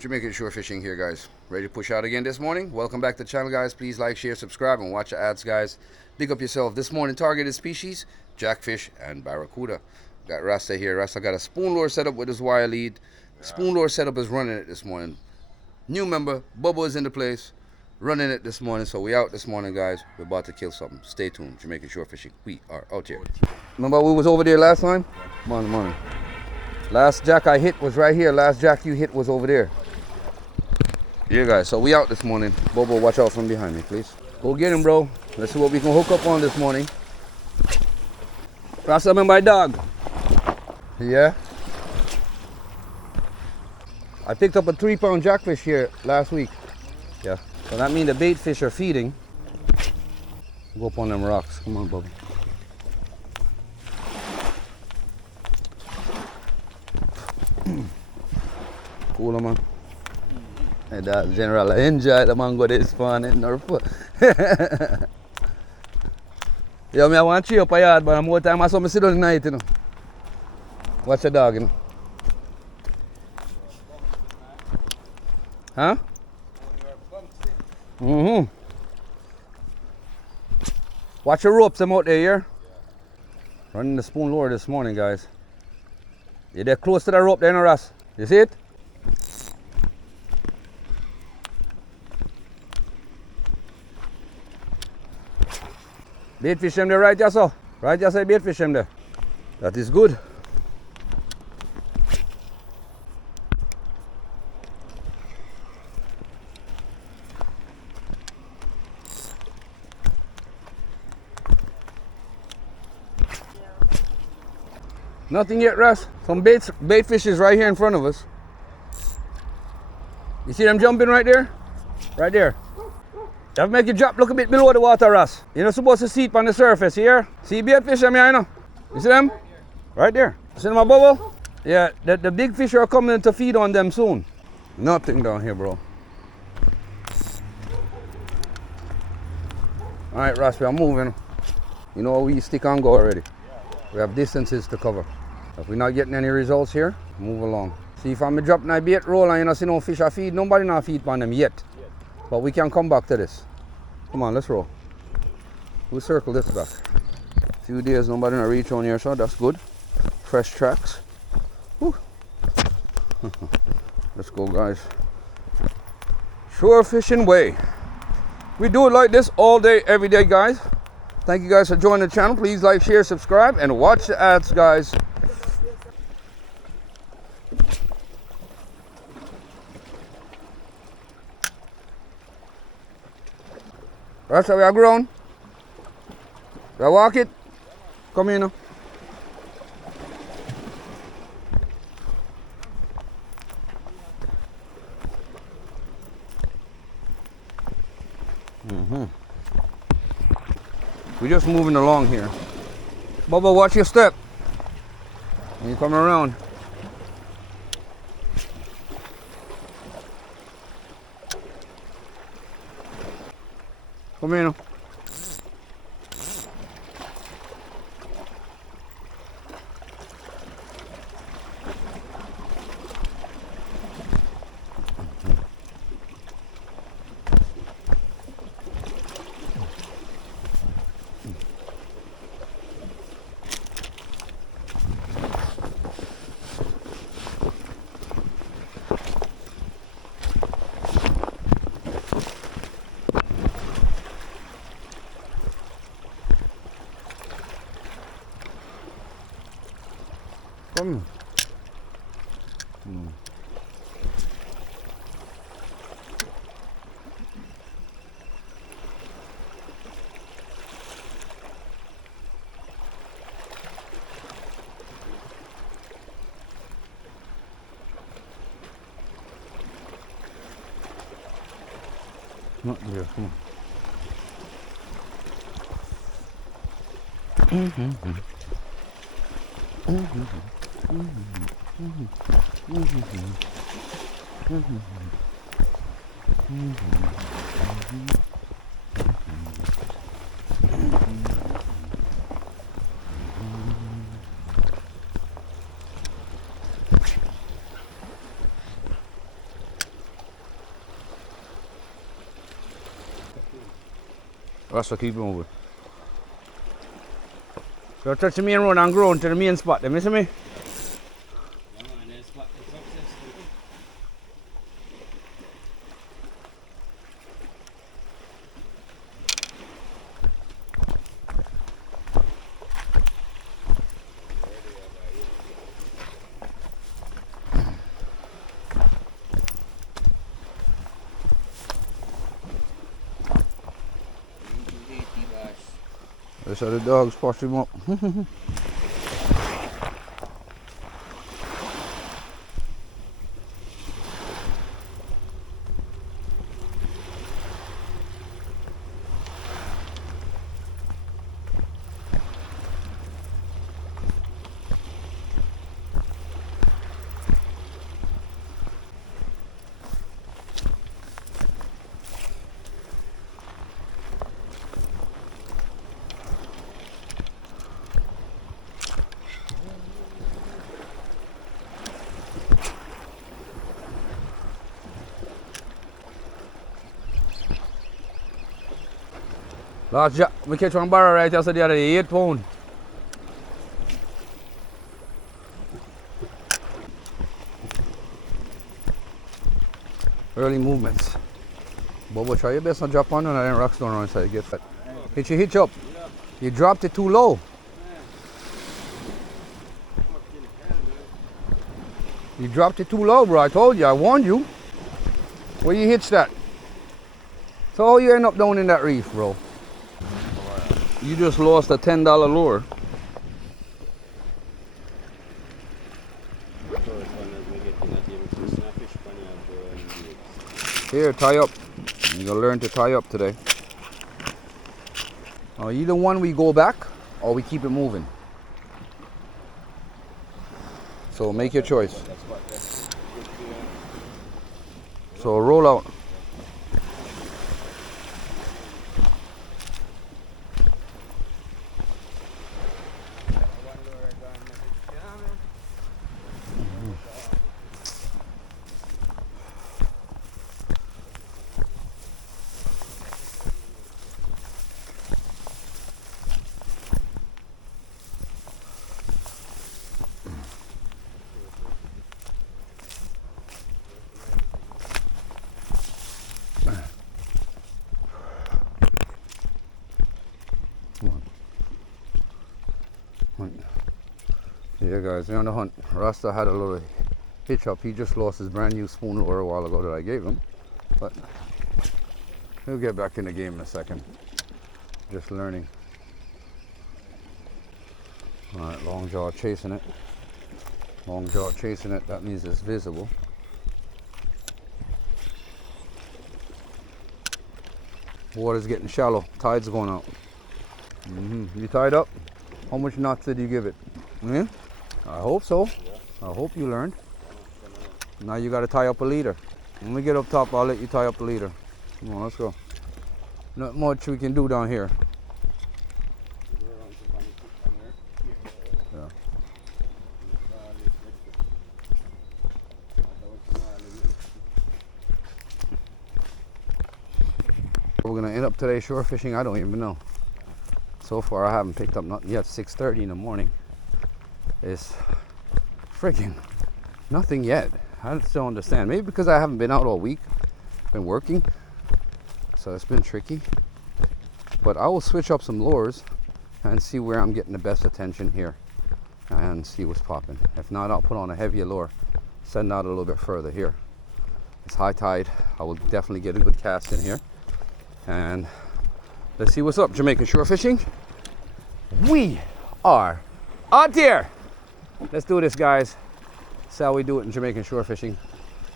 Jamaican shore fishing here, guys. Ready to push out again this morning? Welcome back to the channel, guys. Please like, share, subscribe, and watch the ads, guys. Big up yourself. This morning targeted species, jackfish and barracuda. Got Rasta here. Rasta got a spoon lure set up with his wire lead. Spoon lure setup is running it this morning. New member, Bubba is in the place, running it this morning. So we out this morning, guys. We're about to kill something. Stay tuned. Jamaican shore fishing. We are out here. Remember we was over there last time? Come on. Last jack I hit was right here. Last jack you hit was over there. Yeah, guys, so we out this morning. Bobo, watch out from behind me, please. Go get him, bro. Let's see what we can hook up on this morning. Got something by dog. Yeah. I picked up a 3-pound jackfish here last week. Yeah. So that means the bait fish are feeding. Go up on them rocks. Come on, Bobo. Cool, man. And that general, I enjoy the mango this morning. Yo, me I want to cheer up a yard, but more time I saw me sit down tonight, you know. Watch the dog, you know. Huh? Watch the ropes, them out there, here. Running the spoon lure this morning, guys. Yeah, they're close to the rope there, no, Ross. You see it? Bait fish them there, right, Yasso? Right, Yasso, bait fish them there. That is good. Nothing yet, Russ. Some bait fishes right here in front of us. You see them jumping right there? Right there. You have to make it drop, look a bit below the water, Russ. You're not supposed to see it on the surface here. See bait fish them here, you know? You see them? Right there. You see them, my bubble? Yeah, the big fish are coming to feed on them soon. Nothing down here, bro. Alright, Russ, we are moving. You know we stick and go already. We have distances to cover. If we're not getting any results here, move along. See if I'm dropping my bait roll and you know see no fish I feed, nobody not feed on them yet. But we can come back to this. Come on, let's roll. We'll circle this back. Few days nobody not reach on here, so that's good. Fresh tracks. Whew. Let's go, guys. Shore fishing way. We do it like this all day, every day, guys. Thank you guys for joining the channel. Please like, share, subscribe, and watch the ads, guys. That's how we are grown. We are walk it. Come here now. We're just moving along here. Bubba, watch your step. When you come around. Come here now. Come. Not there, come Rasta, keep moving. So touch the main road and grow into the main spot. You missing me? That's how the dogs push him up. Last Jack, we catch one barrel right yesterday, the other day, 8 pounds. Early movements. Bobo, try your best not drop on and then rocks down around inside, get fat. Hitch up. You dropped it too low. You dropped it too low, bro. I told you, I warned you. Where you hitched that? So how you end up down in that reef, bro? You just lost a $10 lure. Here, tie up. You're gonna learn to tie up today. Either one we go back or we keep it moving. So make your choice. So roll out. Yeah guys, we're on the hunt. Rasta had a little hitch up. He just lost his brand new spoon lure a while ago that I gave him. But he'll get back in the game in a second. Just learning. Alright, long jaw chasing it. Long jaw chasing it, that means it's visible. Water's getting shallow, tide's going out. You tied up? How much knots did you give it? Yeah? I hope so. I hope you learned. Now you got to tie up a leader. When we get up top, I'll let you tie up the leader. Come on, let's go. Not much we can do down here. Yeah. We're gonna end up today shore fishing. I don't even know. So far, I haven't picked up nothing yet. 6:30 in the morning. It's freaking nothing yet. I just don't understand. Maybe because I haven't been out all week, been working, so it's been tricky. But I will switch up some lures and see where I'm getting the best attention here and see what's popping. If not, I'll put on a heavier lure, send out a little bit further here. It's high tide. I will definitely get a good cast in here. And let's see what's up. Jamaican shore fishing. We are out here. Let's do this, guys. That's how we do it in Jamaican shore fishing.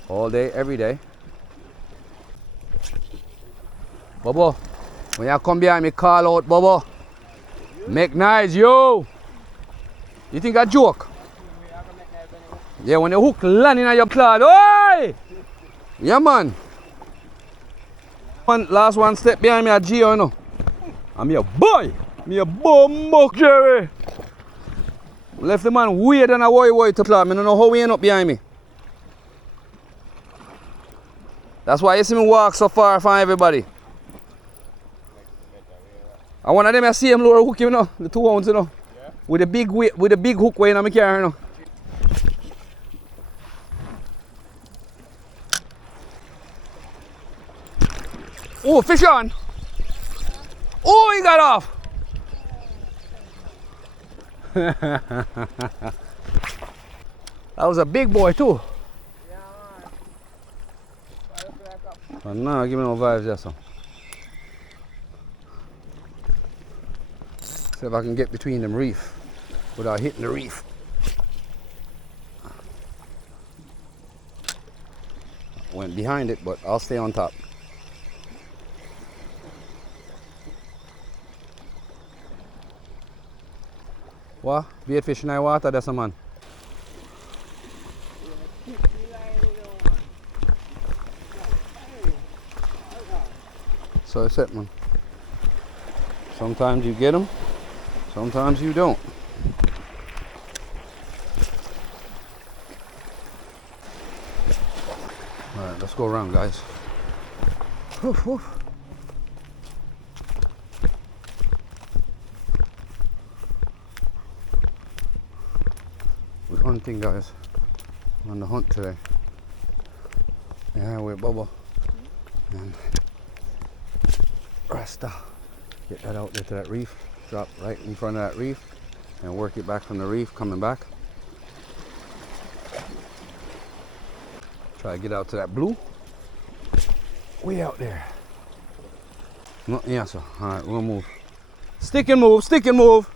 All day, every day. Bobo, when you come behind me, call out, Bobo. Make nice, yo. You think I joke? Yeah, when the hook landing on your cloud. Oi! Yeah, man. Last one step behind me at Gio, you know. I'm your boy. Me a bum Jerry. Left the man weird and a worry to plot. I don't know how he end up behind me. That's why you see me walk so far from everybody. I one of them I see him lure hook, you know, the 2 ounce, you know. Yeah. With the big hook way in my car, you know. Oh, fish on! Oh, he got off! That was a big boy too. Yeah, man. Oh, no, give me no vibes there, son. See if I can get between them reef without hitting the reef. Went behind it, but I'll stay on top. What? Bait fish in the water, that's a man. So it's it, man. Sometimes you get them, sometimes you don't. All right, let's go around, guys. Woof, woof. We're hunting, guys. We're on the hunt today. Yeah, we're Bubba and Rasta. Get that out there to that reef. Drop right in front of that reef and work it back from the reef, coming back. Try to get out to that blue. Way out there. No, yeah, so. All right, we'll move. Stick and move, stick and move.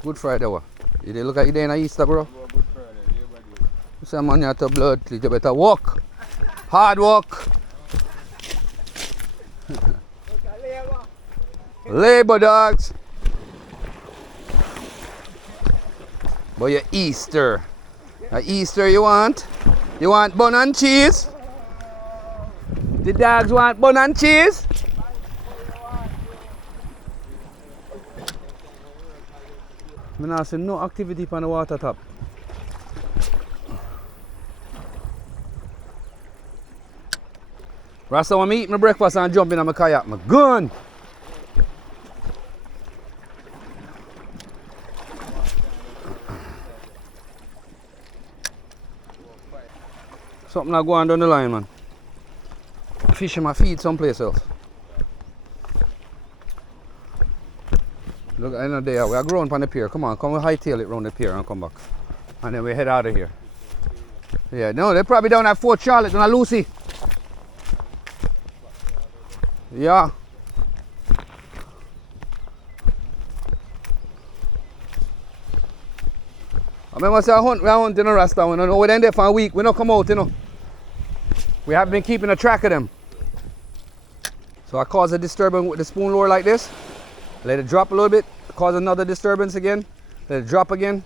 Good Friday, what? You did look at you there in Easter, bro? Good Friday, You say, man, you have to blood, you better walk. Hard work. Labor dogs. But your Easter. Easter you want? You want bun and cheese? The dogs want bun and cheese? I don't see no activity on the water top. Rasta want me eat my breakfast and jump in on my kayak. My gun! Something not going down the line, man. Fish in my feed someplace else. Look, I know they are. We are growing on the pier. Come on, come we hightail it round the pier and come back. And then we head out of here. Yeah, no, they're probably down at Fort Charlotte and Lucy. Yeah. I remember say we are hunting a Rasta. We don't know we're there for a week. We don't come out, you know. We have been keeping a track of them. So I cause a disturbance with the spoon lure like this. Let it drop a little bit, cause another disturbance again. Let it drop again.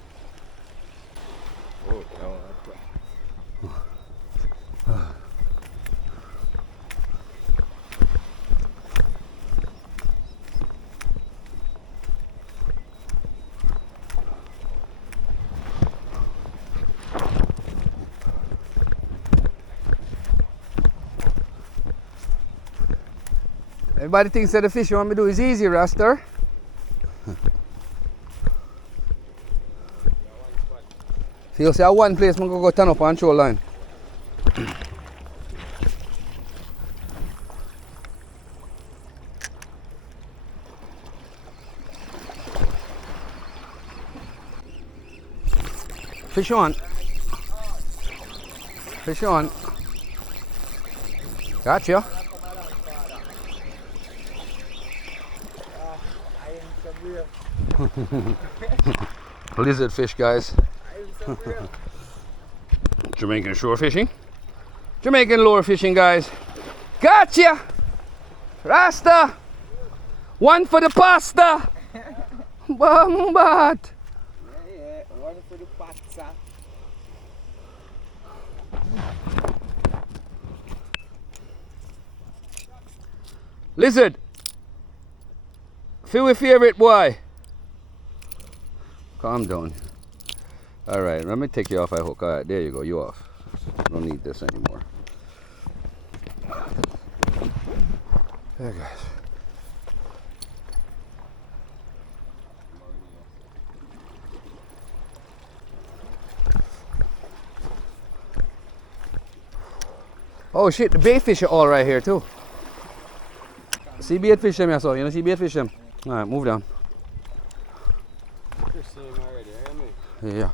Everybody thinks that the fish you want me to do is easy, Rasta. Feel say one place I'm go turn up and show line. Fish on. Fish on. Gotcha. Lizard fish, guys. Jamaican shore fishing. Jamaican lure fishing, guys. Gotcha! Rasta! One for the pasta! Bambat! Yeah, one for the pasta. Lizard! Feel your favorite boy. Calm down. Alright, let me take you off my hook. Alright, there you go, you off. Don't need this anymore. Yeah, guys. Oh shit, the bait fish are all right here too. See bait fish them, yeah, so you know, see bait fish them. Alright, move down. You're seeing already, hear me? Yeah.